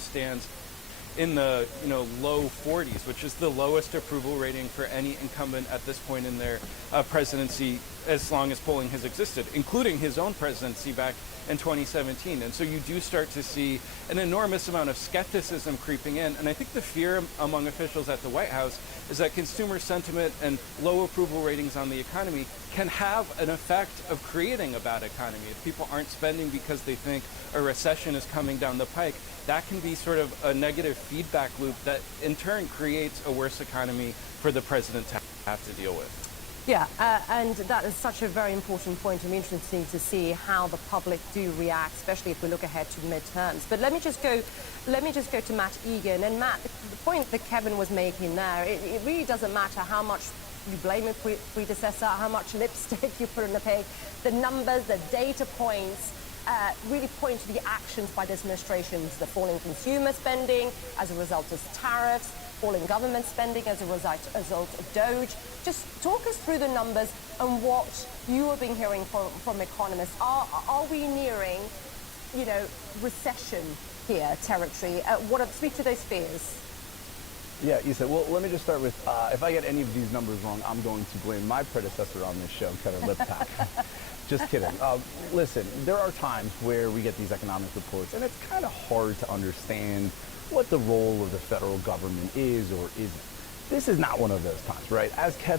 stands in the low 40s, which is the lowest approval rating for any incumbent at this point in their presidency as long as polling has existed, including his own presidency back in 2017. And so you do start to see an enormous amount of skepticism creeping in. And I think the fear among officials at the White House is that consumer sentiment and low approval ratings on the economy can have an effect of creating a bad economy. If people aren't spending because they think a recession is coming down the pike, that can be sort of a negative feedback loop that in turn creates a worse economy for the president to have to deal with. Yeah, and that is such a very important point. It'll be interesting to see how the public do react, especially if we look ahead to midterms. But let me just go to Matt Egan. And Matt, the point that Kevin was making there, it really doesn't matter how much you blame a predecessor, how much lipstick you put on the pig. The numbers, the data points really point to the actions by this administration. The falling consumer spending as a result of tariffs, falling government spending as a result of DOGE. Just talk us through the numbers and what you have been hearing from economists. Are we nearing, recession here territory? Speak to those fears. Yeah, Issa, well, let me just start with, if I get any of these numbers wrong, I'm going to blame my predecessor on this show, Kevin Liptak. Just kidding. Listen, there are times where we get these economic reports, and it's kind of hard to understand what the role of the federal government is or isn't. This is not one of those times, right? As Kevin